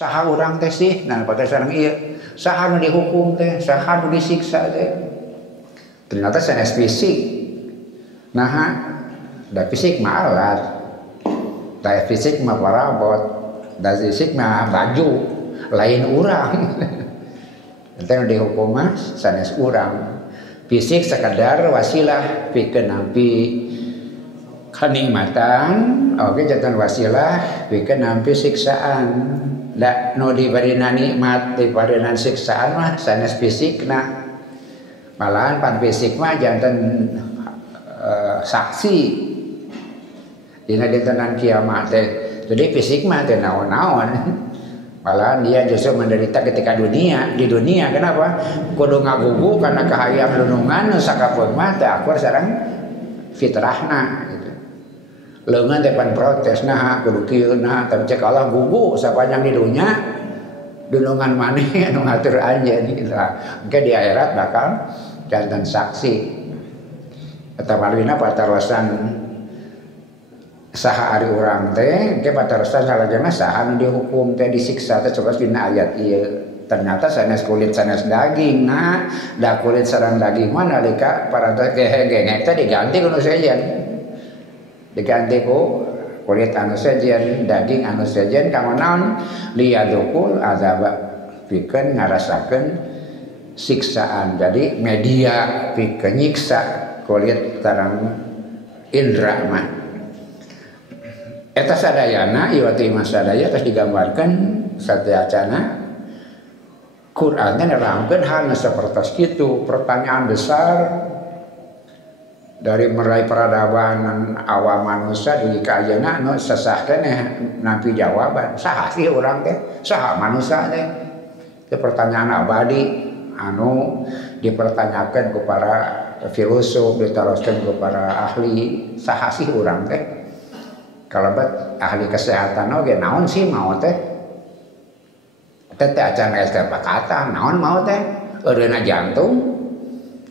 Saha urang teh sih? Nah pada sareng ieu. Saha nu dihukum teh? Saha nu disiksa teh? Ternyata sanes fisik. Nah, da fisik mah alat. Da fisik mah parabot. Da fisik mah baju. Lain urang. Ente nu dihukum mah sanes urang. Fisik sekadar wasilah pikeun nampi kenikmatan, oke jantan wasilah pikeun nampi siksaan. Da nu dibarina nikmat dibarina siksaan mah sanes fisikna. Malahan pan fisik mah jantan saksi. Dina dintenan kiamat teh. Jadi fisik mah teh naon-naon. Malahan dia justru menderita ketika di dunia. Kenapa? Kudu ngagugu karena kahayang lulungan sakapeung mah teh akur sareng fitrahna gitu. Leungeun teh pan protes nah kudu kieu nah tapi cek Allah gugu sapanjang di dunia dunungan maneh anu ngatur anjeun gitu. Engke di akhirat bakal janten saksi. Eta malina patarosan saha ari urang teh ke patarosan salajengna saha nu dihukum teh disiksa teh coba dina ayat ieu ternyata sanes kulit sanes daging nah da kulit sareng daging mah nalika parantos gengek teh diganti ku nu sejen diganti ku kulit anu sejen daging anu sejen kanggo naon liyadukul azab pikeun ngarasakeun siksaan jadi media pikeun nyiksa kulit sareng indra mah. Eta sadayana ieu teh mah sadaya terus digambarkeun sateacana Quran teh nerangkeun hal sapertos kitu pertanyaan besar dari meraih peradaban awam manusia di kaayana anu sesah keneh nampi jawaban saha sih urang teh saha manusia teh itu pertanyaan abadi anu dipertanyakan ku para filosof diteruskeun ku para ahli saha sih urang teh. Kalau bet ahli kesehatan oge naon sih mau teh? Teh acan aya kata naon mau teh? Eureuna jantung,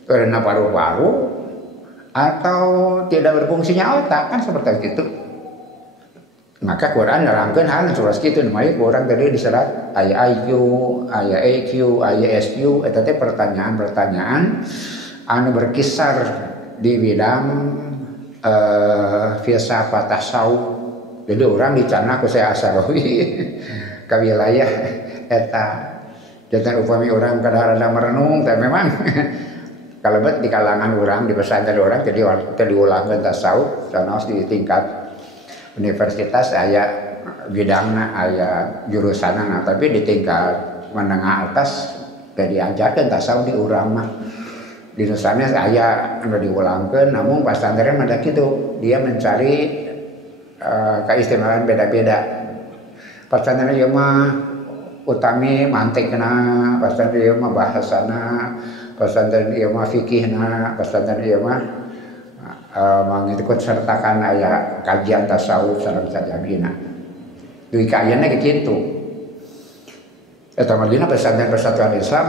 eureuna paru-paru atau tidak berfungsinya otak kan seperti itu. Maka Quran nerangkeun hal surat kitu namanya urang tadi diserat aya IQ, aya EQ, aya SQ eta teh pertanyaan-pertanyaan anu berkisar di bidang filsafat tasawuf. Jadi orang dicana ku saya Asarawi ka wilayah eta. Jantan upami orang kadang-kadang merenung tapi memang kalau di kalangan orang di pesantren orang jadi diulangkeun tasawuf sanes di tingkat universitas aya bidangna aya jurusanna tapi di tingkat menengah atas teh diajarkeun tasawuf di urang mah. Di nusana saya anu diulangkeun namun pesantren mah kitu dia mencari keistimewaan beda-beda. Pesantren ieu mah utami mantikna, pesantren ieu mah bahasana, pesantren ieu mah fikihna, pesantren ieu mah mangikut sertakan aya kajian tasawuf sareng sajagina. Duy kaayana kitu. Eta mah dina pesantren Islam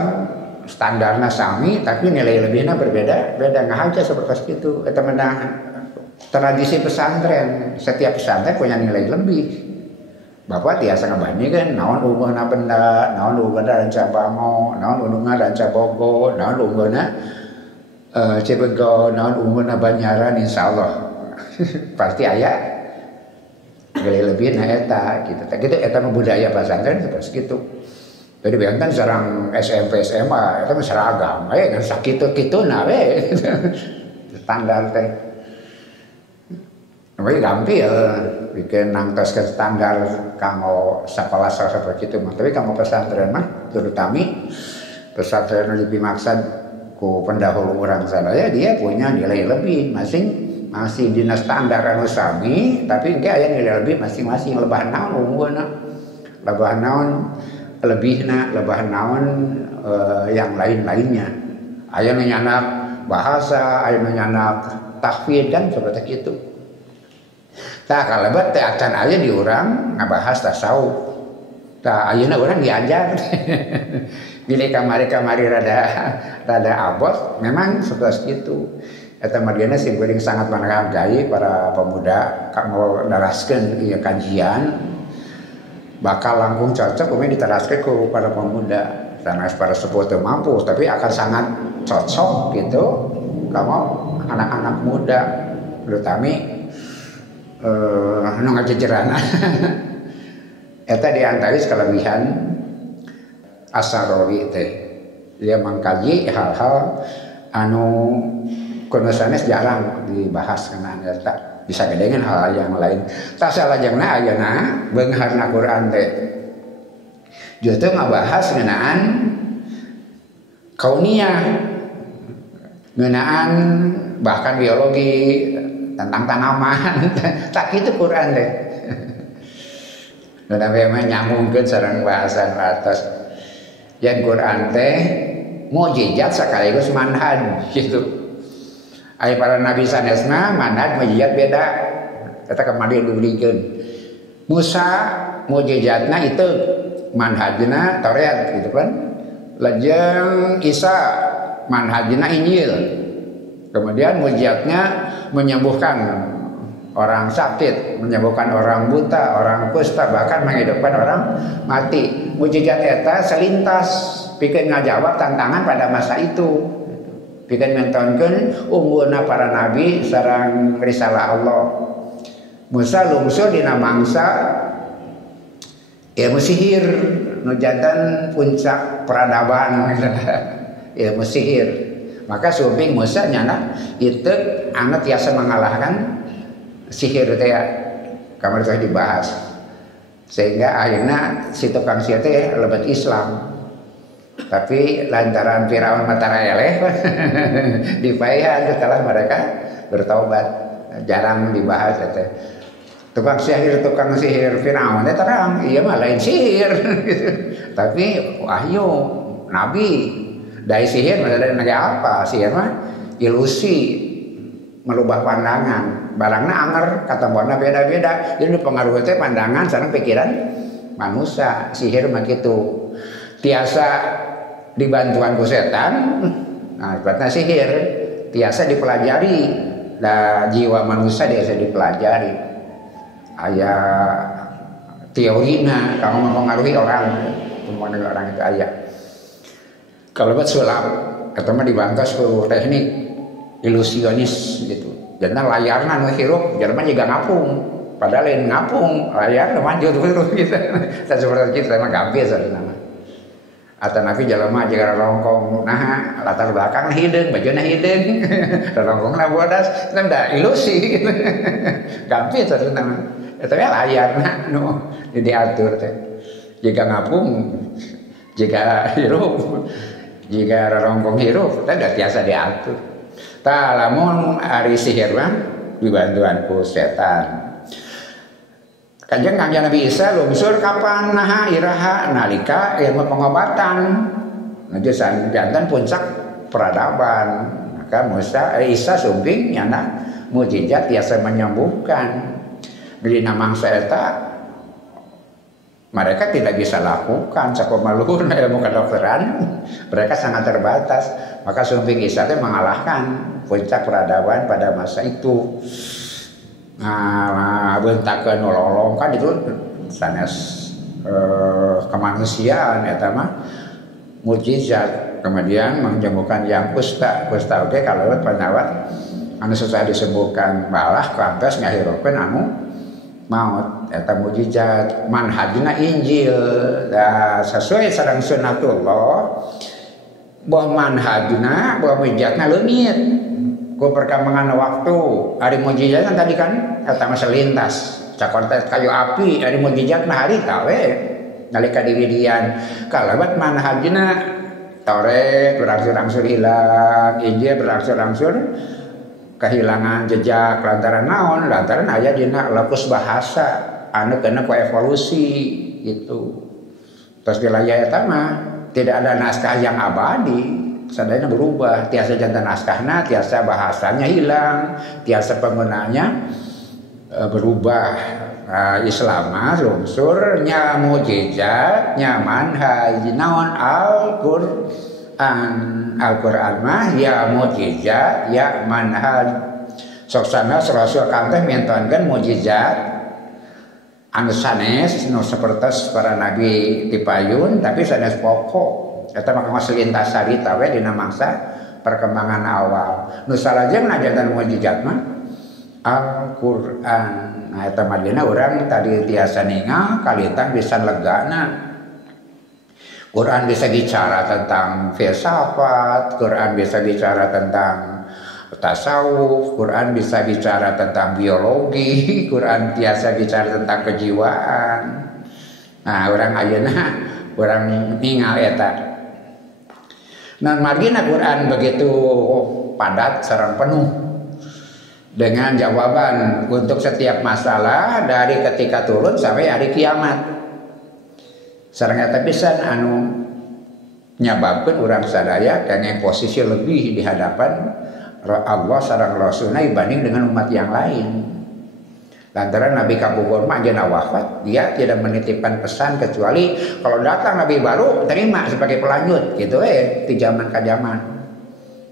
standarna sami tapi nilai lebihna berbeda-beda ngahaja seperti itu. Eta mah tradisi pesantren, setiap pesantren punya nilai lebih. Bapak tiasa ngabandingkeun naon unggulna benda, naon unggulna ranca bango, naon unggulna ranca bogo, naon unggulna Cibego, naon unggulna Banyaran insyaallah. Pasti aya nilai lebihna eta gitu. Gitu eta mah budaya pesantren seperti itu. Jadi bayangkan sareng SMP SMA eta mah seragam, kan sakitu-kituna we. Standar teh. Tapi gampil bikin nangtoskeun standar kanggo sekolah seperti itu mah. Tapi kanggo pesantren mah terutama pesantren nu dipimaksad ku pendahulu urang sadaya dia punya nilai lebih masih dina standar anu sami tapi engke aya nilai lebih masing-masing lebah naon unggulna. Lebah naon lebihna lebah naon yang lain-lainnya. Aya nu nyanak bahasa, aya nu nyanak tahfidz dan seperti itu. Tah kalebet teh acan aya di urang ngabahas tasawuf. Tah ayeuna urang diajar. Bila kamari-kamari rada abot memang seperti itu. Eta margana simkuring sangat menghargai para pemuda kanggo naraskeun ieu kajian. bakal langkung cocok kemudian diteraskan ke para pemuda karena para sepuh itu mampu, tapi akan sangat cocok gitu kamu anak-anak muda terutama nu ngajejerana. Eta diantara kelebihan As-Sarawi teh, dia mengkaji hal-hal anu kuno sanes jarang dibahas karena eta bisa gedengan hal yang lain. Tak salah jangna ayeuna beungharna Quran teh justru ngabahas ngeunaan kauniyah, ngeunaan bahkan biologi tentang tanaman. Tak kitu Quran teh. Dan memang nyambungkeun sareng bahasan atas yang Quran teh mukjizat sekaligus manhaj gitu. Aya para nabi sanesna manhaj mukjizat beda. Eta kemari dibulikeun. Musa mukjizatna itu manhajna Taurat gitu kan. Lajeng Isa manhajna Injil. Kemudian mukjizatnya menyembuhkan orang sakit, menyembuhkan orang buta, orang kusta, bahkan menghidupkan orang mati. Mukjizat eta selintas pikeun ngajawab tantangan pada masa itu. Pikeun mentonkeun unggulna para nabi sareng risalah Allah. Musa lungsuh dina mangsa ilmu sihir nu janten puncak peradaban ilmu sihir. Maka suping Musa nyana itu anu tiasa mengalahkan sihir teh kamar teh dibahas sehingga akhirnya si tukang sihir teh lebet Islam, tapi lantaran Firaun matara eleh dipaihan setelah mereka bertaubat. Jarang dibahas teh tukang sihir Firaun teh terang iya mah lain sihir gitu. Tapi wahyu nabi dari sihir maksudnya apa sihir mah ilusi, merubah pandangan. Barangna anger katambana beda-beda. Jadi pengaruh teh pandangan sareng pikiran manusia. Sihir mah kitu. Tiasa dibantuan ku setan. Nah, berarti sihir tiasa dipelajari. Da jiwa manusia tiasa dipelajari. Aya teorina kamu mempengaruhi orang. Mempengaruhi orang itu aya. Kalau buat sulap ketemu dibantas ku teknik ilusionis gitu. Jangan layarna nu hirup, jelema juga ngapung. Padahal lain ngapung, layar maju terus gitu. Tak seperti itu sama gampis nama. Atau nabi jelema juga rongkong, nah latar belakang hideung, bajuna hideung, rongkongna bodas, itu udah ilusi. Gitu. Gampis nama. Eta ya layarna nu diatur teh. Jika ngapung, jika hirup, jika rongkong hirup, teh udah biasa diatur. Ta lamun ari sihir mah dibantuan ku setan. Kanjeng Nabi Isa lungsur kapan naha iraha nalika ilmu pengobatan. Nanti jantan puncak peradaban. Maka Isa sumping nyana mukjizat biasa menyembuhkan. Di mangsa eta mereka tidak bisa lakukan sakumaluhur ilmu kedokteran. Mereka sangat terbatas. Maka sumping Isa itu mengalahkan puncak peradaban pada masa itu. Nah, bentakeun nolong kan itu sanes kemanusiaan eta mah mukjizat. Kemudian menyembuhkan yang kusta oge kalau penyawat anu susah disembuhkan malah kantos ngahirupkeun anu maut. Eta mukjizat. Manhajna Injil sesuai sareng sunnatullah. Bahwa manhajna, bahwa mujizatna leungit ku perkembangan waktu. Ari mujizat kan tadi kan eta mah selintas cakontet kayu api, ari mujizatna hari tawe nalika diwidian. Kalabat manhajna Taurat berangsur-angsur hilang, Injil berangsur-angsur kehilangan jejak lantaran naon? Lantaran aya dina lokus bahasa anu kena ku evolusi gitu. Terus wilayah eta mah tidak ada naskah yang abadi, sadayana berubah. Tiasa jantan naskahna, tiasa bahasanya hilang, tiasa penggunanya berubah. Islam lungsur nya mukjizat, nya manhaj, naon Al-Qur'an mah ya mukjizat, ya manhaj. Sok sana rasul kang teh mentonkeun mukjizat anu sanes nu sapertos para nabi tipayun tapi sanes pokok eta maka selintas sarita we dina mangsa perkembangan awal nu salajeng najatan mujizat mah Al-Qur'an. Nah eta madina urang tadi tiasa ningal kalitang bisa legana. Quran bisa bicara tentang filsafat, Quran bisa bicara tentang tasawuf, Quran bisa bicara tentang biologi, Quran biasa bicara tentang kejiwaan. Nah, orang ayeuna orang ningal eta. Nah, margina Quran begitu padat sareng penuh dengan jawaban untuk setiap masalah dari ketika turun sampai hari kiamat. Sareng eta pisan anu nyababkeun urang sadaya kenging posisi lebih di hadapan Allah sareng Rasulna dibanding dengan umat yang lain. Lantaran Nabi kabubur mah ajeuna wafat, dia tidak menitipkan pesan kecuali kalau datang Nabi baru terima sebagai pelanjut gitu di zaman ka zaman.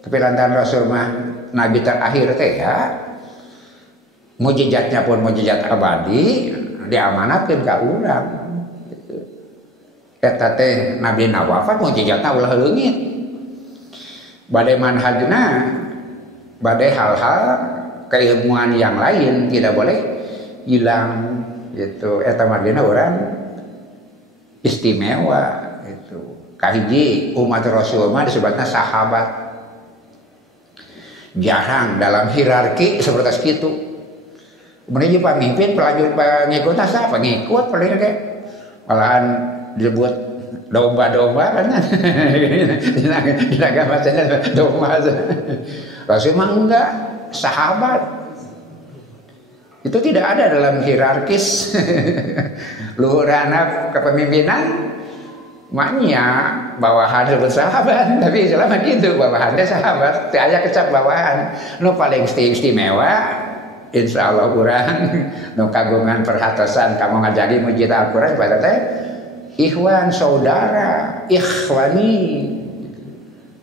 Tapi lantaran Rasul mah Nabi terakhir teh ya mujizatnya pun mujizat abadi diamanatkeun ka urang. Eta teh Nabi wafat mujizatna ulah leungit. Bade manhajna, bade hal-hal keilmuan yang lain tidak boleh hilang gitu. Eta margina urang istimewa gitu. Kahiji umat Rasul mah disebutna sahabat. Jarang dalam hierarki seperti itu. Kemudian pamimpin pelanjut pengikutna sah pengikut paling teh. Malahan disebut domba-domba kan di agama saya domba Rasul mah enggak sahabat itu tidak ada dalam hierarkis luhurana kepemimpinan maknya bawahan bersahabat tapi selama gitu bawahannya sahabat teu aya kecap bawahan nu paling istimewa insya Allah urang nu kagungan perhatosan kamu ngajadi mujizat Al-Qur'an pada teh ikhwan saudara ikhwani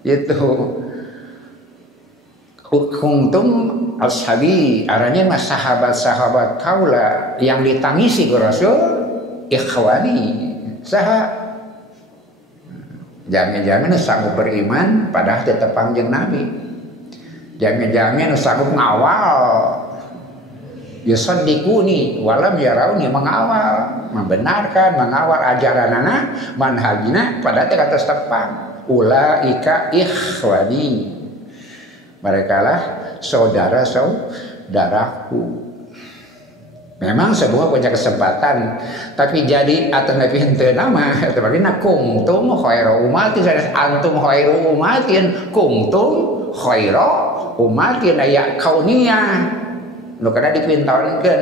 itu kuntum ashabi aranya mah sahabat-sahabat kaula yang ditangisi ku Rasul ikhwani saha jangan-jangan sanggup beriman padahal teu tepang jeung Nabi jangan-jangan sanggup ngawal yusaddiquni walam yarauni mengawal membenarkan mengawal ajaranana manhajna pada teh kata tepang ulaika ikhwani mereka lah saudara-saudaraku. Memang semua punya kesempatan tapi jadi atau nabi henteu nama eta bagina kuntum khairu ummatin antum khairu ummatin kuntum khairu ummatin aya kauniyah nu kada dipintaunkeun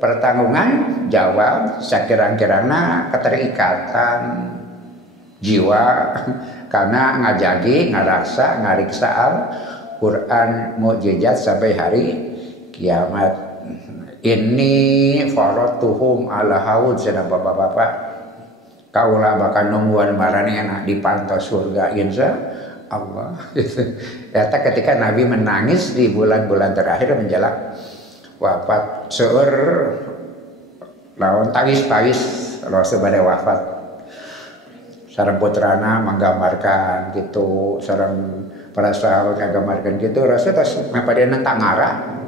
pertanggungan jawab sakirang-kirangna keterikatan jiwa karena ngajagi ngaraksa ngariksa Al-Qur'an mukjizat sampai hari kiamat. Ini faratuhum ala haud cenah bapak-bapak kaula bakal nungguan marane enak dipantau surga insya Allah. Eta ketika Nabi menangis di bulan-bulan terakhir menjelang wafat seueur lawan tawis-tawis Rasul bade wafat sareng putrana menggambarkan gitu sareng para sahabat nggambarkan gitu Rasul tos mapadena tangara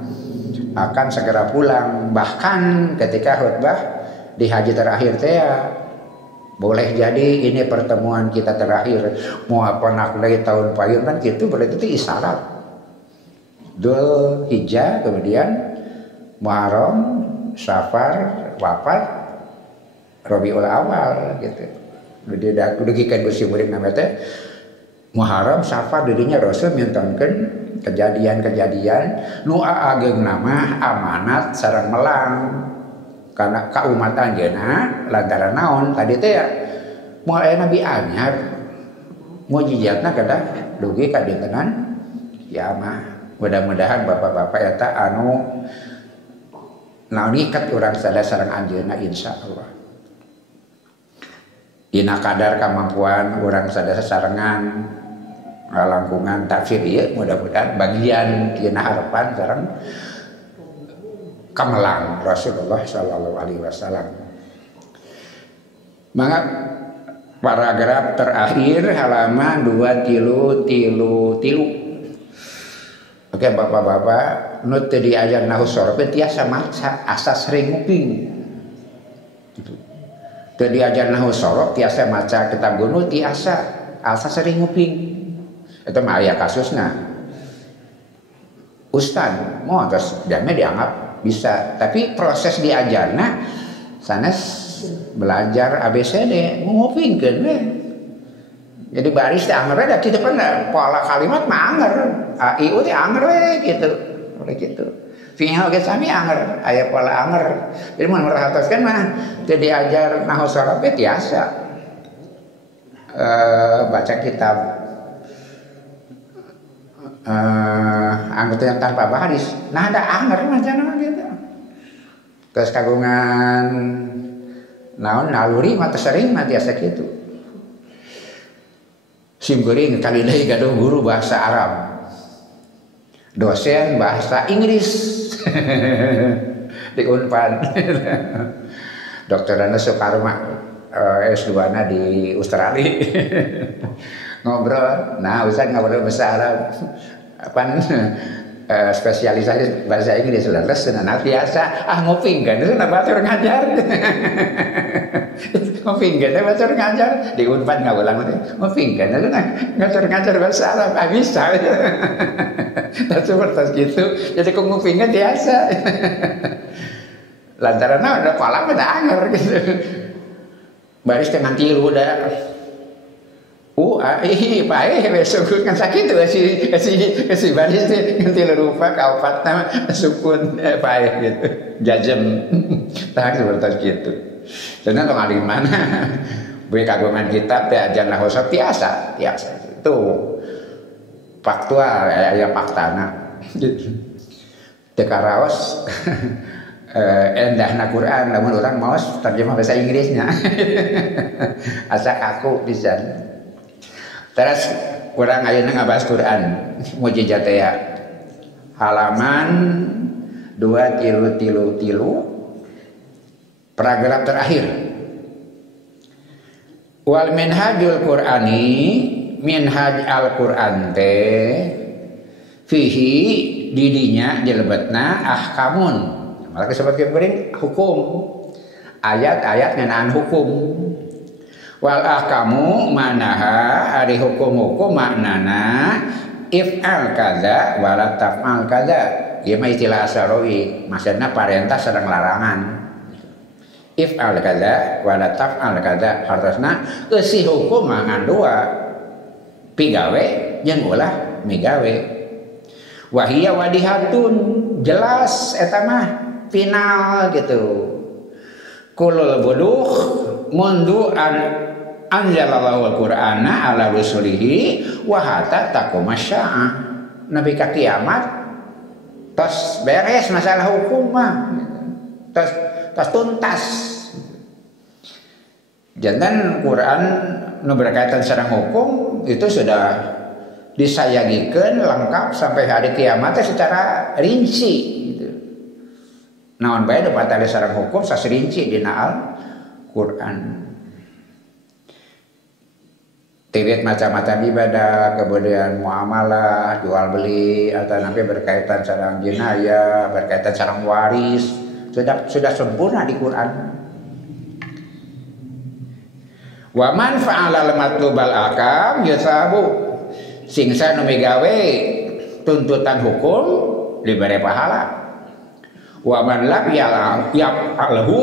akan segera pulang bahkan ketika khutbah di haji terakhir teh boleh jadi ini pertemuan kita terakhir mau apa nak lagi tahun payung kan gitu berarti itu isyarat Dzul Hijjah kemudian Muharram, Safar, wafat, Rabiul Awal gitu. Jadi dah kudugikan Gusti murid nama teh Muharram, Safar dirinya Rasul mintonkeun kejadian-kejadian nu ageng nama amanat sareng melang karena kaumatan jeuna lantaran naon tadi teh ya moal aya nabi anyar mujizatna kada dugi ka dintenan kiamat. Mudah-mudahan bapak-bapak eta anu naon ikat urang sada sareng anjeunna insyaallah. Dina kadar kemampuan urang sada sasarengan langkungan tafsir ieu mudah-mudahan bagian dina harapan sareng kamelang Rasulullah sallallahu alaihi wasallam. Maka paragraf terakhir halaman 233. Oke bapak-bapak, nu teu diajar nahu sorop tiasa maca asa sering nguping. Gitu. Teu diajar nahu sorop tiasa maca kitab gunung tiasa asa sering nguping. Itu mah aya kasusna. Ustad, mau terus jamnya dianggap bisa, tapi proses diajarna sanes belajar ABCD ngupingkeun we. Jadi baris teh anger da kitu kan pola kalimat mah anger. A I U teh anger we gitu. Oleh gitu. Fi'il ge sami anger, aya pola anger. Jadi mun merhatoskeun mah teu diajar nahwu sharaf tiasa. Baca kitab anggota yang tanpa baris. Nah ada anger macam gitu. Terus kagungan naon naluri mah sering mah tiasa kitu. Simkuring kali deui gaduh guru bahasa Arab. Dosen bahasa Inggris. Di Unpad. Dr. Dana Soekarma S2-na di Australia. Ngobrol, nah Ustaz ngobrol bahasa Arab. Apaan spesialisasi bahasa Inggris leres nah biasa nguping kan itu batur ngajar. Nguping kan batur ngajar di Unpad ngaulang nguping kan itu batur ngajar bahasa Arab bisa. Tas seperti gitu. Jadi kok nguping kan biasa. Lantaran ada pala ada anger gitu. Baris dengan tilu udah paeh besok kan sakit tuh si baris nanti lupa kaupatna sukun paeh gitu jajem tak seperti gitu. Dan tong ari mana we kagungan kitab teh ajan nahwu tiasa itu faktual aya faktana teu karaos endahna Quran lamun urang maos terjemah bahasa Inggrisnya asa kaku pisan. Terus kurang ayeuna ngabahas Quran mujizat ya halaman 233 paragraf terakhir. Wal minhajul Qur'ani minhaj al-Qur'an teh fihi didinya jelebetna ahkamun. Malah disebut keuring hukum. Ayat-ayat ngeunaan hukum. Wal ahkamu manaha ari hukum-hukum maknana if'al kaza wala taf'al kaza. Ieu mah istilah Asarawi, maksudna parentah sareng larangan. If'al kaza wala taf'al kaza hartosna eusi hukum ngan dua pigawe jeung ulah migawe. Wahia wadihatun jelas eta mah final gitu. Kulul buduh mundu anzalallahu al-Qur'ana ala rusulihi wa hatta taquma sya'ah. Nabi ka kiamat tos beres masalah hukum mah. Tos tuntas. Jantan Quran nu berkaitan sareng hukum itu sudah disayagikeun lengkap sampai hari kiamat secara rinci gitu. Naon bae dapat ada sareng hukum saserinci dina Al-Qur'an. Tirit macam-macam ibadah, kemudian muamalah, jual beli, atau nanti berkaitan sareng jenayah, berkaitan sareng waris, sudah sempurna di Quran. Wa man fa'ala al-matlubal akam yasabu. Singsa nu migawe tuntutan hukum diberi pahala. Wa man lam ya'alhu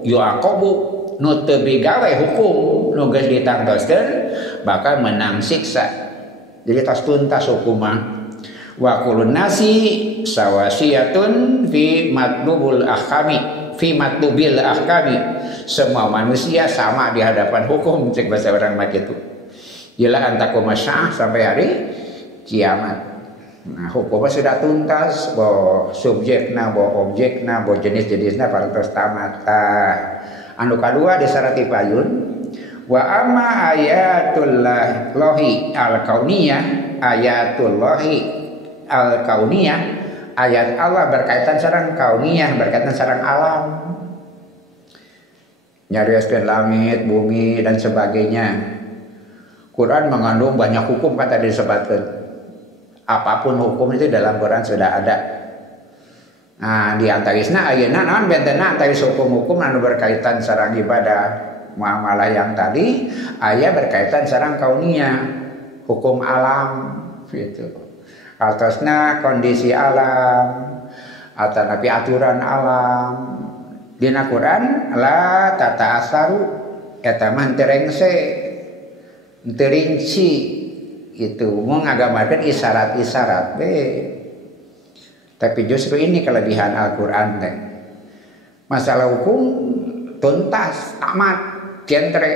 yu'aqabu. Nu teu migawe hukum nu geus ditangtoskeun bakal menang siksa. Jadi tas tuntas hukuman. Wa kulun nasi sawasiyatun fi matlubul ahkami, fi matlubil ahkami. Semua manusia sama di hadapan hukum, cek bahasa orang mah gitu. Ila antakuma syah sampai hari kiamat. Nah, hukumnya sudah tuntas, bahwa subjekna, bahwa objekna, bahwa jenis-jenisnya parantos tamat. Anu kadua disarati payun wa amma ayatullahi al-kauniyah ayat Allah berkaitan sareng kauniyah, berkaitan sareng alam. Nyarioskeun langit, bumi dan sebagainya. Quran mengandung banyak hukum kata disebutkan. Apapun hukum itu dalam Quran sudah ada. Nah, di antarisna ayeuna naon bentena antaris hukum-hukum anu berkaitan sareng ibadah muamalah yang tadi, aya berkaitan sareng kauniyah, hukum alam gitu. Artosna kondisi alam atau nabi aturan alam. Dina Quran la tata asaru eta mah terengse terinci itu mengagamakan isyarat-isyarat be. Tapi justru ini kelebihan Al-Qur'an teh. Masalah hukum tuntas, tamat, genre.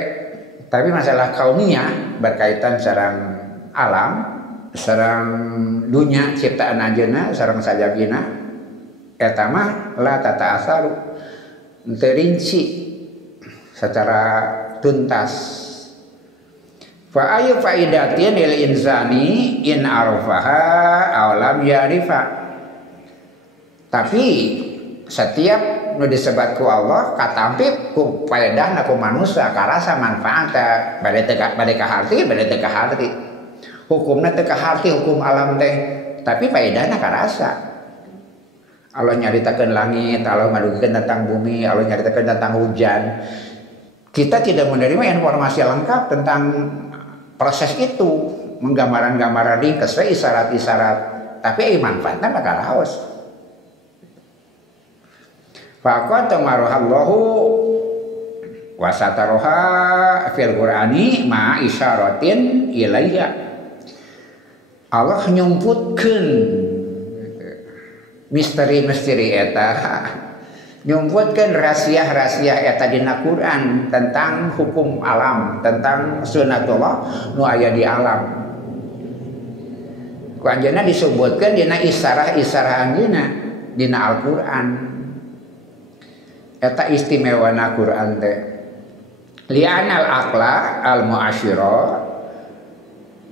Tapi masalah kauniyah berkaitan sareng alam, sareng dunia ciptaan ajeuna, sareng sajabina eta mah la tata asaru terinci secara tuntas. Fa ayu faidatin lil insani in arafaha aw lam ya'rifa. Tapi setiap nu disebut ku Allah katampi ku faedahna ku manusia karasa manfaatna bade ka harti bade teu ka harti. Hukumna teu ka harti hukum alam teh, tapi faedahna karasa. Allah nyaritakeun langit, Allah ngadugikeun tentang bumi, Allah nyaritakeun tentang hujan. Kita tidak menerima informasi lengkap tentang proses itu, menggambaran-gambaran ringkas isyarat-isyarat, tapi manfaatnya bakal haus. Faqad tamarohallahu wa sataroha fil Qur'ani ma isyaratin ilayya. Allah nyumputkeun misteri-misteri eta, nyumputkeun rahasia-rahasia eta dina Quran tentang hukum alam, tentang sunnatullah nu aya di alam. Ku anjeunna disebutkeun dina isarah-isarah anjeunna dina Al-Qur'an. Eta istimewana Quran teh. Li'anal aqla al-mu'asyira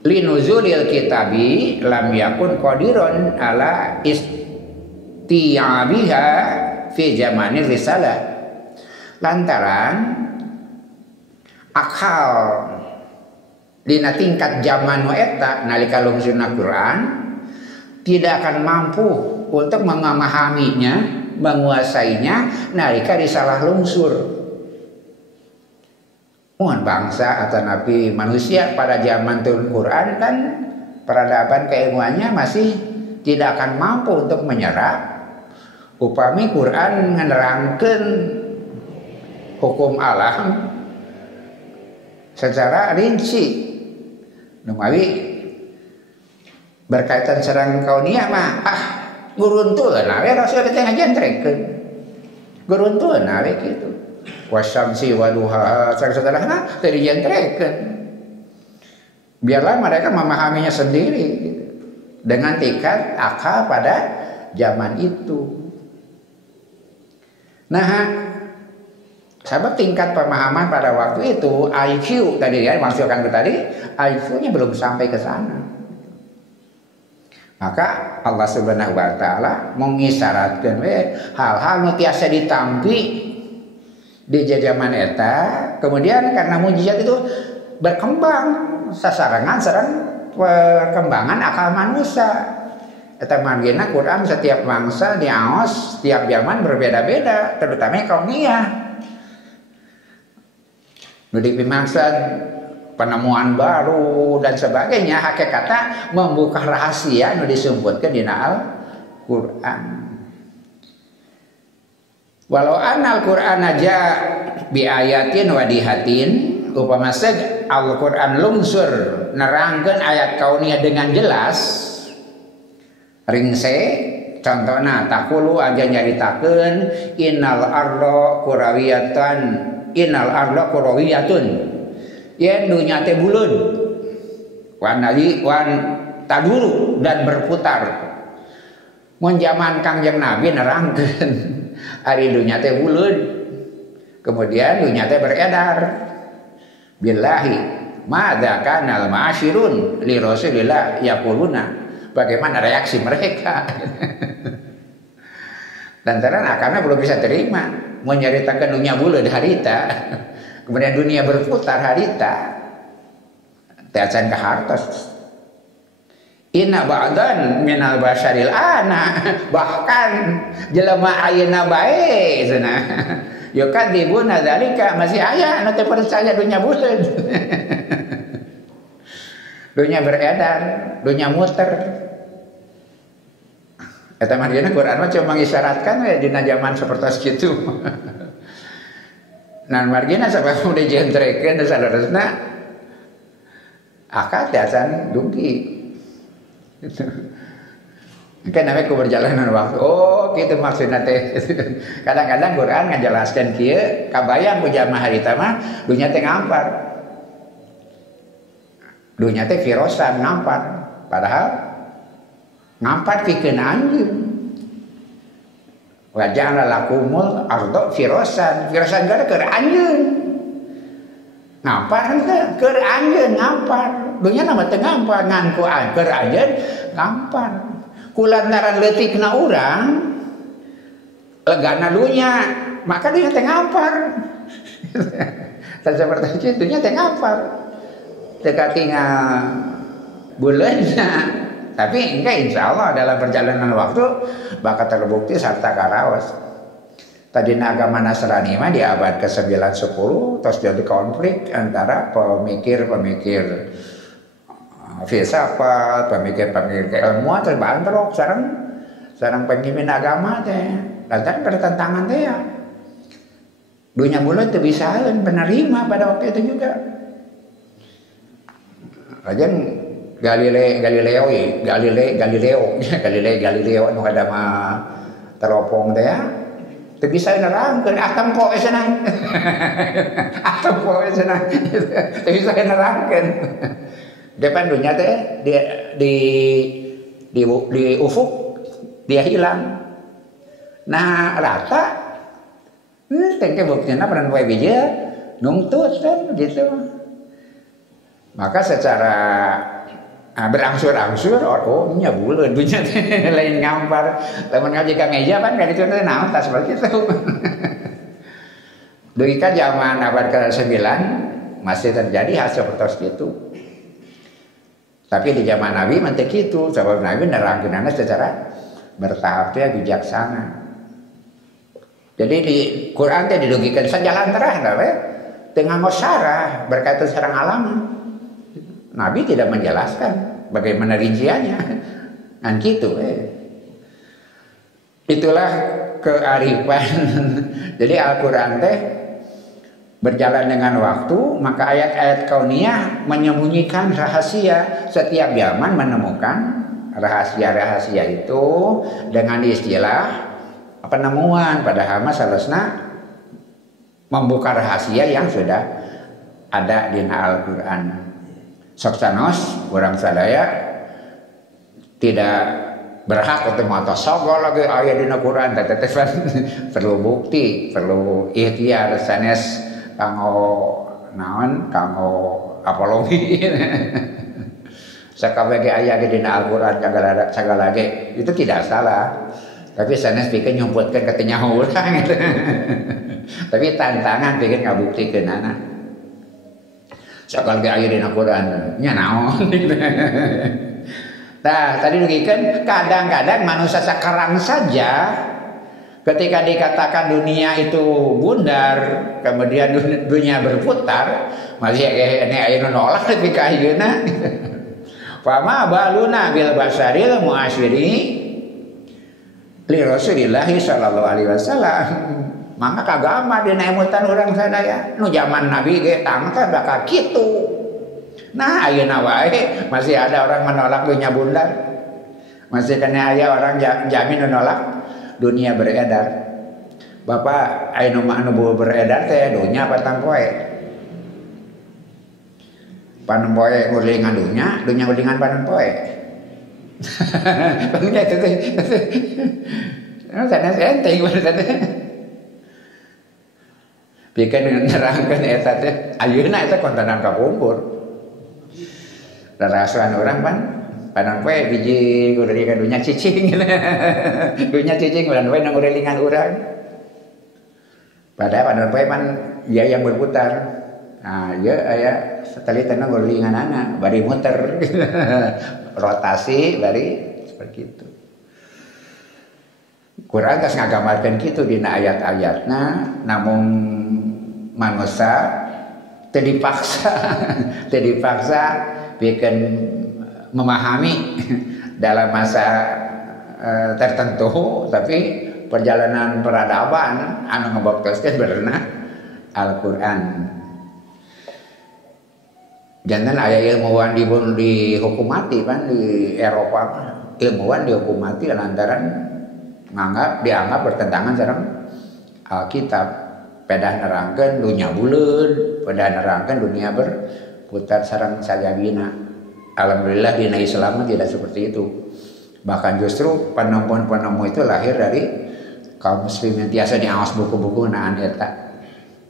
linuzulil kitabi lam yakun qadiron ala isti'abiha fi zamanir risalah. Lantaran akal dina tingkat zaman eta nalika lungsurna Quran tidak akan mampu untuk memahaminya, menguasainya nalika risalah lungsur. Mohon bangsa atau nabi manusia pada zaman turun Quran kan peradaban keilmuannya masih tidak akan mampu untuk menyerap upami Quran menerangkan hukum alam secara rinci. Numawi berkaitan sareng kauniyah mah guruntueun we Rasul teh ngajentrekeun. Guruntueun we kitu. Wasyamsi wa duhaha salah-salahna teu dijentrekeun. Biarlah mereka memahaminya sendiri gitu. Dengan tingkat akal pada zaman itu. Nah, sabab tingkat pemahaman pada waktu itu IQ tadi ya maksudkan tadi IQ-nya belum sampai ke sana. Maka Allah Subhanahu wa taala mengisyaratkeun hal-hal nu tiasa ditampi di zaman eta, kemudian karena mujizat itu berkembang sasarangan sareng perkembangan akal manusia. Eta margina Quran setiap bangsa diaos setiap zaman berbeda-beda, terutama kaumiyah. Nu dipimaksud penemuan baru dan sebagainya, hakikatnya membuka rahasia nu disebutkeun dina Al-Qur'an. Walau anal Qur'an aja bi ayatin wadihatin, upama saja Al-Qur'an lungsur nerangkeun ayat kauniyah dengan jelas, ringse contohna takulu aja nyaritakeun innal arda kurawiyatan innal arda kurawiyatun yen dunya teh buleun wan taduru dan berputar. Mun zaman Kangjeng Nabi nerangkeun ari dunya teh buleun, kemudian dunya teh beredar. Billahi madza kanal ma'asyirun li Rasulillah yaquluna. Bagaimana reaksi mereka? Lantaran akarna belum bisa terima, mau nyaritakan dunia bulan harita, kemudian dunia berputar harita, teacan ke hartos. Inna ba'dan minal basyaril ana, bahkan jelema ayeuna bae cenah. Yo kadibuna zalika masih aya anu teu percaya dunia bulan. Dunia beredar, dunia muter. Eta margina Quran mah cuma mengisyaratkan we dina zaman seperti itu. Nah margina sabab udah jentrekeun salerosna akad dasan dugi. Gitu. Kan namanya keberjalanan waktu. Oh, gitu maksudnya teh. Kadang-kadang Quran ngajelaskeun kieu, kabayang ku jamaah harita mah dunya teh ngampar. Dunya teh firosan ngampar. Padahal ngampar pikeun anjeun. Wa ja'ala lakumul arda firosan. Firosan gara keur anjeun. Ngampar teh keur anjeun ngampar. Dunya nama teu ngampar ngan ku keur anjeun ngampar. Kulantaran leutikna urang legana dunya, maka dunya teh ngampar. Tah seperti itu dunya teh ngampar. Teu katingal buleunna. Tapi enggak, insya Allah dalam perjalanan waktu bakal terbukti sarta karaos. Tadina agama Nasrani mah di abad ke-9-10 terus jadi konflik antara pemikir-pemikir filsafat, pemikir-pemikir keilmuan terbantrok sareng pemimpin agama teh. Lantaran pertentangan teh ya. Dunia bulan teu bisa menerima pada waktu itu juga. Lajen Galileo anu kada mah teropong teh ya. Teu bisa nerangkeun atom poe cenah. Atom poe cenah. Teu bisa nerangkeun. Depan dunia teh di ufuk dia hilang. Nah rata tengke buktinya pernah poe bija nungtut kan gitu. Maka secara berangsur-angsur oh nya buleun dunya teh lain ngampar. Lamun ngaji ka meja pan ka ditu teh naon tas seperti itu. Deui ka zaman abad ke-9 masih terjadi hal seperti itu. Tapi di zaman Nabi mantek kitu, sebab Nabi nerangkeunana secara bertahap teh bijaksana. Jadi di Quran teh didugikeun sajalan terah we teu nganggo syarah berkaitan sareng alam. Nabi tidak menjelaskan bagaimana rinciannya. Kan gitu Itulah kearifan. Jadi Al-Qur'an teh berjalan dengan waktu, maka ayat-ayat kauniyah menyembunyikan rahasia. Setiap zaman menemukan rahasia-rahasia itu dengan istilah penemuan, padahal salesna membuka rahasia yang sudah ada di Al-Qur'an. Soksanos orang sadaya tidak berhak untuk matasogol lagi ayat di Al-Qur'an, teteh perlu bukti, perlu ikhtiar sanes kanggo naon kanggo apologi. Sakabeh aya di Al-Qur'an sagala ge itu tidak salah. Tapi sanes pikeun nyumputkeun ka teu nyaho urang gitu. Tapi tantangan pikeun ngabuktikeun anak. Sakal ge aya di Al-Qur'an nya naon. Nah, tadi dugikeun kadang-kadang manusia sakarang saja ketika dikatakan dunia itu bundar, kemudian dunia berputar, masih ini aya nu nolak tapi ka ayeuna. Fama baluna bil basaril muasyiri li Rasulillah sallallahu alaihi wasallam. Maka kagama dina emutan urang sadaya nu zaman Nabi ge tangka bakal kitu. Nah ayeuna wae masih ada orang menolak dunia bundar. Masih kena aya orang jamin menolak dunia beredar. Bapak aya nu beredar teh dunia patang poe. Panen poe ngulingan dunia ngulingan panen poe. Dunia itu teh. Sanes enteng teh. Pikeun nerangkeun eta teh ayeuna eta kontanan kapumpur. Rarasaan urang pan panon poe biji kurelingan dunya cicing. Dunya cicing panon poe nang kurelingan urang. Padahal panon poe man dia yang berputar. Nah, ya aya satelit nang kurelinganana bari muter. Rotasi bari seperti itu. Quran geus ngagamarkeun kitu dina ayat-ayatna, namun manusia teu dipaksa bikin memahami dalam masa tertentu, tapi perjalanan peradaban anu ngabuktioskeun benerna Al-Qur'an. Jangan aya ilmuwan dihukum mati kan di Eropa, ilmuwan dihukum mati lantaran dianggap bertentangan sareng Alkitab. Pedah nerangkeun dunia buleun, pedah nerangkeun dunia berputar sareng sajabina. Alhamdulillah dina Islam tidak seperti itu. Bahkan justru penemu-penemu itu lahir dari kaum muslimin tiasa diaos buku-buku naan eta.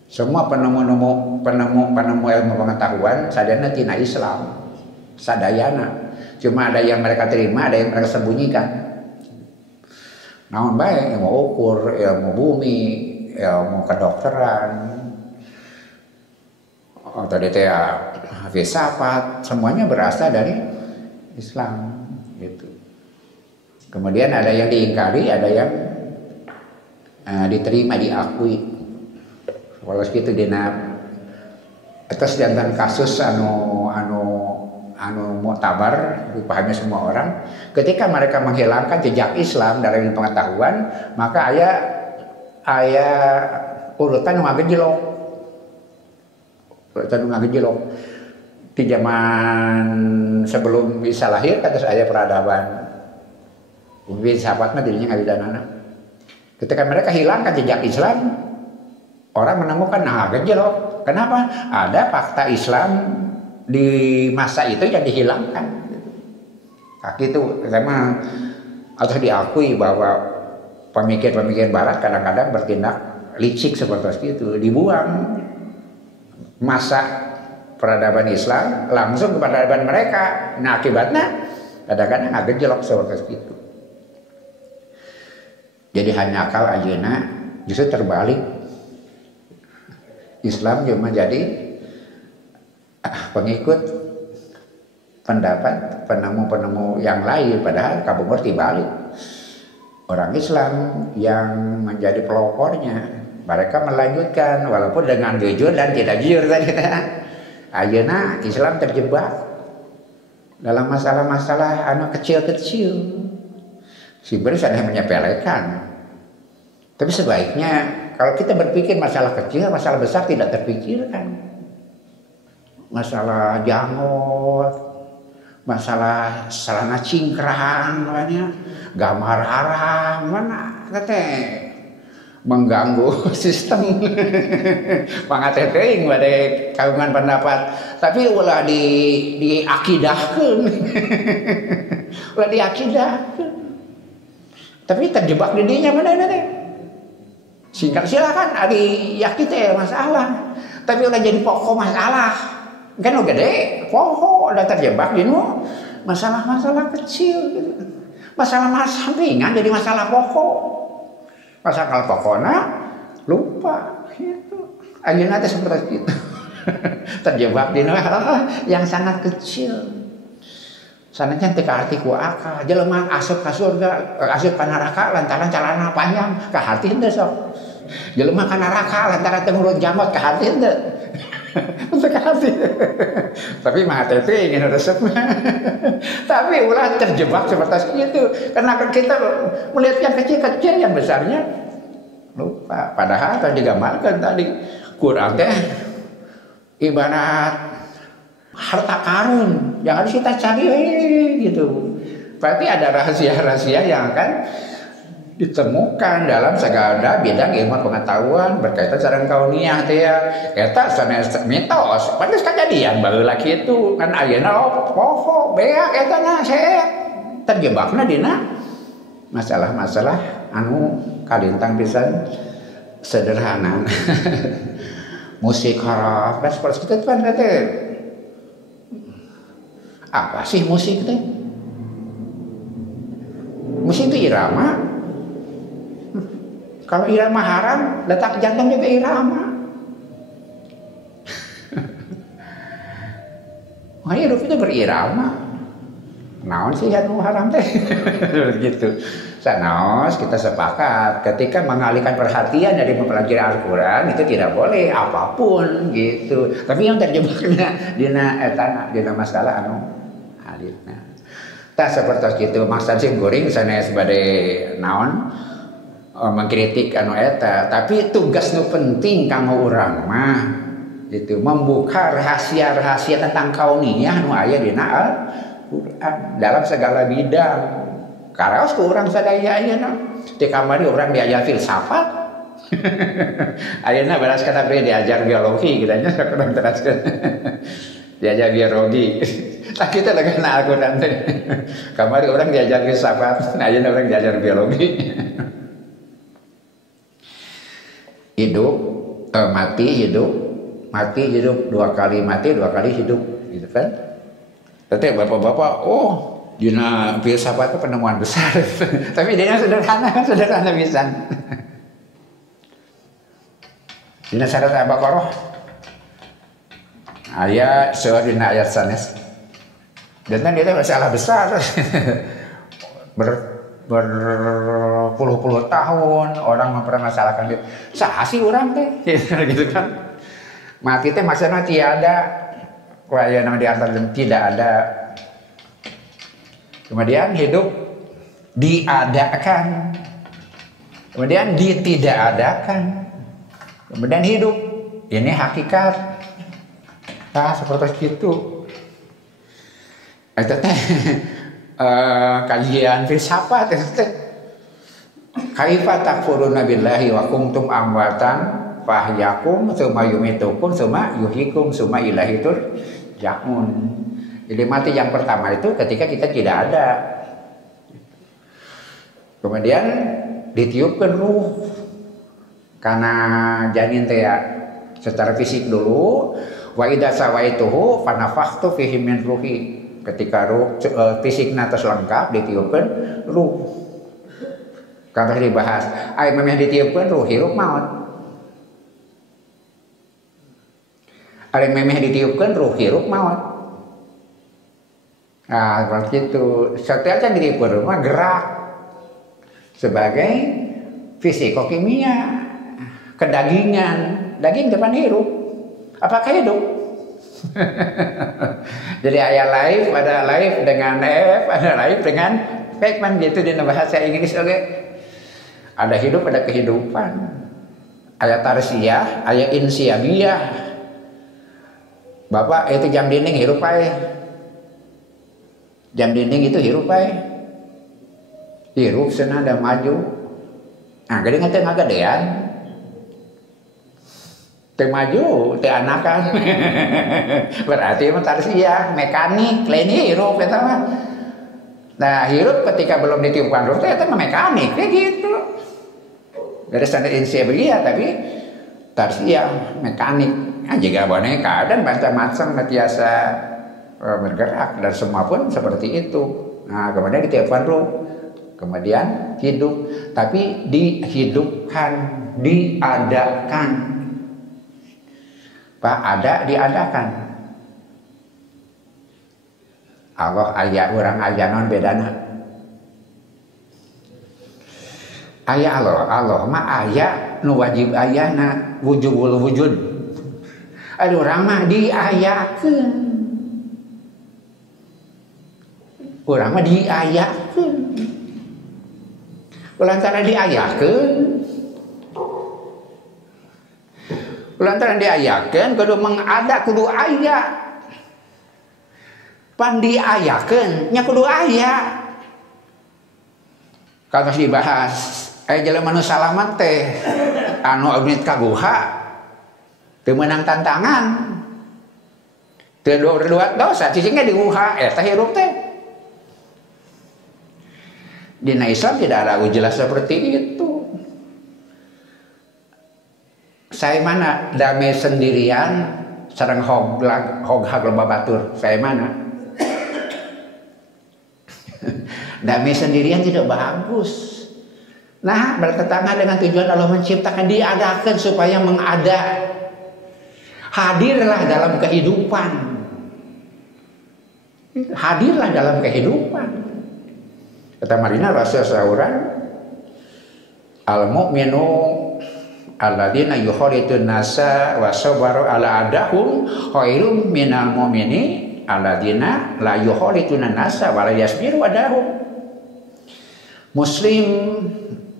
Semua penemu ilmu pengetahuan sadayana tina Islam. Sadayana. Cuma ada yang mereka terima, ada yang mereka sembunyikan. Namun baik ilmu ukur, ilmu bumi, ilmu kedokteran, atau filsafat, semuanya berasal dari Islam gitu. Kemudian ada yang diingkari, ada yang diterima, diakui. Kalau gitu dina atas jantan kasus anu muktabar dipahami semua orang, ketika mereka menghilangkan jejak Islam dari pengetahuan, maka aya urutan ngagejlok. Di zaman sebelum bisa lahir kata saya peradaban. Mungkin sahabatnya dirinya ngabidanana. Ketika mereka hilangkan jejak Islam, orang menemukan ngagejlok. Kenapa? Ada fakta Islam di masa itu yang dihilangkan. Kaki itu sama atau diakui bahwa pemikir-pemikir barat kadang-kadang bertindak licik seperti itu, dibuang masa peradaban Islam langsung ke peradaban mereka. Nah akibatnya kadang-kadang agak jelek seperti itu. Jadi hanya akal ayeuna justru terbalik. Islam cuma jadi pengikut pendapat penemu-penemu yang lain, padahal kabur dibalik. Orang Islam yang menjadi pelopornya, mereka melanjutkan walaupun dengan jujur dan tidak jujur tadi. Ayeuna Islam terjebak dalam masalah-masalah anak kecil-kecil. Sebenarnya saya menyepelekan. Tapi sebaiknya kalau kita berpikir masalah kecil, masalah besar tidak terpikirkan. Masalah jangot, masalah celana cingkrang, gambar haram, mana teteh mengganggu sistem. Pangateh teuing bade kagungan pendapat, tapi ulah diakidahkeun. Ulah diakidahkeun. Tapi terjebak di dinya mana teh? Silakan ari yakin teh masalah. Tapi ulah jadi pokok masalah. Kan udah gede, pokok udah terjebak di masalah-masalah kecil gitu. Masalah sampingan jadi masalah pokok. Masalah pokoknya lupa gitu. Ayeuna teh seperti itu. Terjebak di yang sangat kecil. Sananya teu kaharti ku akal. Jelema asup ka surga, asup ka neraka lantaran calana panjang, kaharti henteu sok. Jelema ka neraka lantaran teu ngurut jamot, kaharti henteu. Untuk hati. Tapi mah teh ingin resep. Tapi ulah terjebak seperti itu. Karena kita melihat yang kecil-kecil, yang besarnya lupa. Padahal kan digambarkan tadi Quran teh ibarat harta karun yang harus kita cari gitu. Berarti ada rahasia-rahasia yang akan ditemukan dalam segala bidang ilmu pengetahuan berkaitan sareng kauniyah teh ya. Eta sanes mitos, pantes kejadian baheula kitu kan ayeuna poho beak eta na saya terjebakna dina masalah-masalah anu kalintang pisan sederhana. Musik harap dan seperti itu kan teh. Apa sih musik teh? irama. Kalau irama haram, letak jantung juga irama. Wah, hidup itu berirama. Naon sih anu haram teh? Begitu. Sanos kita sepakat ketika mengalihkan perhatian dari mempelajari Al-Qur'an itu tidak boleh apapun gitu. Tapi yang terjebaknya dina masalah anu halitna. Tah seperti itu maksud sing goreng sanes bade naon mengkritik anu eta, tapi tugas nu penting kanggo urang mah gitu membuka rahasia-rahasia tentang kauniyah nu aya dina Al-Qur'an dalam segala bidang. Karaos ku urang sadaya ayeuna di kamari urang diajar filsafat. Ayeuna beras kana bari diajar biologi kitanya sakurang teraskeun. Diajar biologi. Tah kita lagi na Al-Qur'an teh. Kamari urang diajar filsafat, ayeuna urang diajar biologi. Hidup, mati, hidup, 2 kali mati, 2 kali hidup, gitu kan? Tapi bapak-bapak, dina filsafat itu penemuan besar. Tapi dia sederhana bisa. Dina syarat Al-Baqarah ayat dina ayat sanes. Dan dia masalah besar. Berpuluh-puluh tahun orang mempermasalahkan itu. Sah sih orang teh, gitu kan? Mati teh maksudnya tiada, kaya nama diantar tidak ada. Kemudian hidup diadakan, kemudian ditidakadakan, kemudian hidup ini hakikat. Nah seperti itu. Itu teh kajian filsafat itu. Kaifa takfuruna billahi wa kuntum amwatan fahyakum tsumma yumitukum tsumma yuhyikum tsumma ilaihi turja'un. Jadi mati yang pertama itu ketika kita tidak ada. Kemudian ditiupkan ruh. Karena janin teh ya secara fisik dulu wa idza sawaituhu fanafakhtu fihi min ruhi. Ketika ruh fisikna tos lengkap ditiupkan ruh. Kalau dibahas, ai memang ditiupkan ruh hirup maut. Ari memang ditiupkan ruh hirup maut. Nah, seperti itu. Setiap yang ditiupkan rumah gerak sebagai fisikokimia, kedagingan. Daging depan hirup. Apakah hidup? Jadi ada live dengan F, ada live dengan Pekman gitu di bahasa Inggris oke. Ada hidup, ada kehidupan. Ada tarsiyah, ada insiabiyah. Bapak itu jam dinding hirup aja. Jam dinding itu hirup aja. Hirup senada maju. Nah, gede nggak ngagedean. Teu maju, teu anakan. Berarti mah tarsiyah, mekanik, lain hirup eta mah. Nah, hirup ketika belum ditiupkan ruh eta mah mekanik kayak gitu. Dari standar insiabiyah tapi tarsiyah, mekanik. Nah, jika boneka dan macam-macam biasa bergerak dan semua pun seperti itu. Nah, kemudian ditiupkan ruh. Kemudian hidup, tapi dihidupkan, diadakan. Pak ada diadakan. Allah aya urang aya non bedana. Aya Allah mah aya nu wajib ayana wujubul wujud. Adu urang mah diayakeun. Urang mah diayakeun. Lantaran diayakeun. Lantaran diayakeun kudu mengada kudu aya. Pan diayakeun nya kudu aya. Kalau dibahas jelema nu salamat teh anu abdi kaguha teu meunang tantangan. Teu berbuat dosa cicingna diuha eta hirup teh. Dina Islam tidak ada jelas seperti itu. Saya mana damai sendirian sareng hoghag loba batur. Saya mana? Damai sendirian tidak bagus. Nah, bertentangan dengan tujuan Allah menciptakan, diadakan supaya mengada. Hadirlah dalam kehidupan. Hadirlah dalam kehidupan. Kata Marina Rasul seorang, al-mu'minu alladzina yukhalitun nasa wa sabaru ala adahum khairum minal mu'mini alladzina la yukhalitun nasa wa la yasbiru adahum. Muslim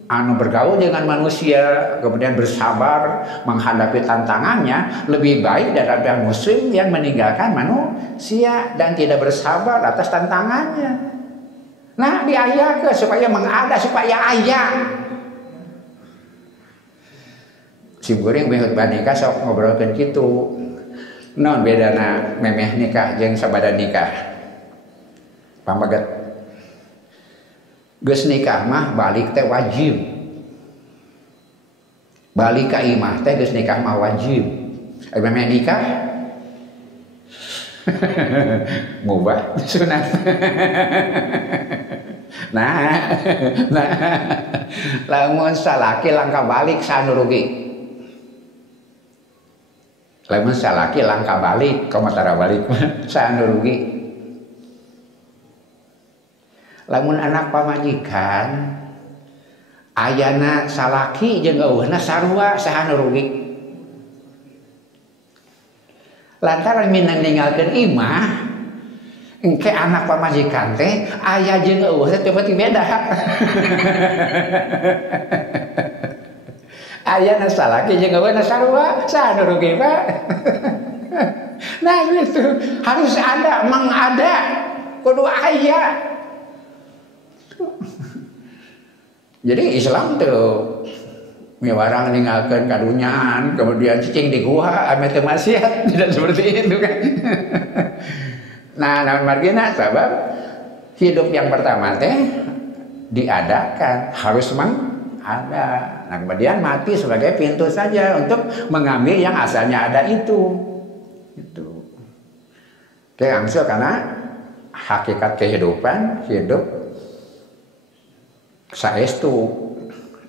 anu bergaul dengan manusia kemudian bersabar menghadapi tantangannya lebih baik daripada muslim yang meninggalkan manusia dan tidak bersabar atas tantangannya. Nah, diayakeun supaya mengada, supaya aya. Si goreng behut nikah sok ngobrolkeun kitu. Naon bedana memeh nikah jeung sabada nikah? Pamaget. Geus nikah mah balik teh wajib. Balik ka imah teh geus nikah mah wajib. Memeh nikah ngubah sunat. Nah, lamun salaki langka balik sanu rugi. Lamun salaki langka balik, komatara balik sanu rugi. Lamun anak pamajikan ayana salaki jeung eueuna sarua sahanu rugi. Lantaran minang ninggalkeun imah, engke anak pamajikan teh aya jeung eueuh teh teu beda. Ayana salaki jeung eueuna sarua sahanu rugi, Pak. Nah, gitu. Harus ada, mengada, kudu aya. Jadi Islam tuh miwarang ninggalkeun kadunyaan kemudian cicing di gua ame teu maksiat, tidak seperti itu kan. Nah, namun margina sabab hidup yang pertama teh diadakan harus ada. Nah, kemudian mati sebagai pintu saja untuk mengambil yang asalnya ada itu. Itu. Langsung karena hakikat kehidupan hidup saestu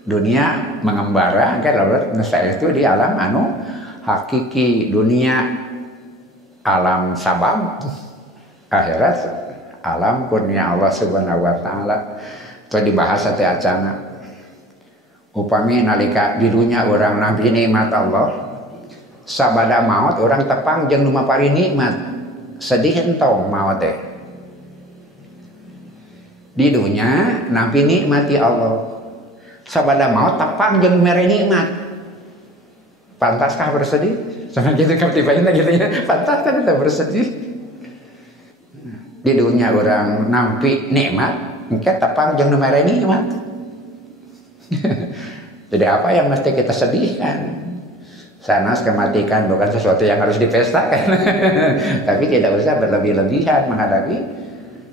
dunia mengembara kan saestu di alam anu hakiki, dunia alam sabab, akhirat alam kurnia Allah Subhanahu wa taala. Itu dibahas teh acana. Upami nalika di dunia orang nabi nikmat Allah, sabada maut orang tepang jeung nu mapari nikmat, sedih entong maut teh. Di dunia nabi nikmati Allah, sabada maut tepang jeung mere nikmat. Pantaskah bersedih? Sama gitu kan tiba-tiba gitu ya. Pantas kan kita bersedih. Di dunia orang nampi nikmat, engke tepang jeung nu mere nikmat. Jadi apa yang mesti kita sedihkan? Sanas kematikan bukan sesuatu yang harus dipestakan. Tapi tidak usah berlebih-lebihan menghadapi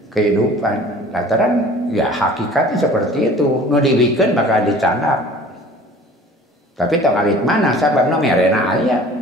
kehidupan. Lantaran ya hakikatnya seperti itu. Nu dibikeun bakal dicandak. Tapi tong alit mana sabab nu merena aya.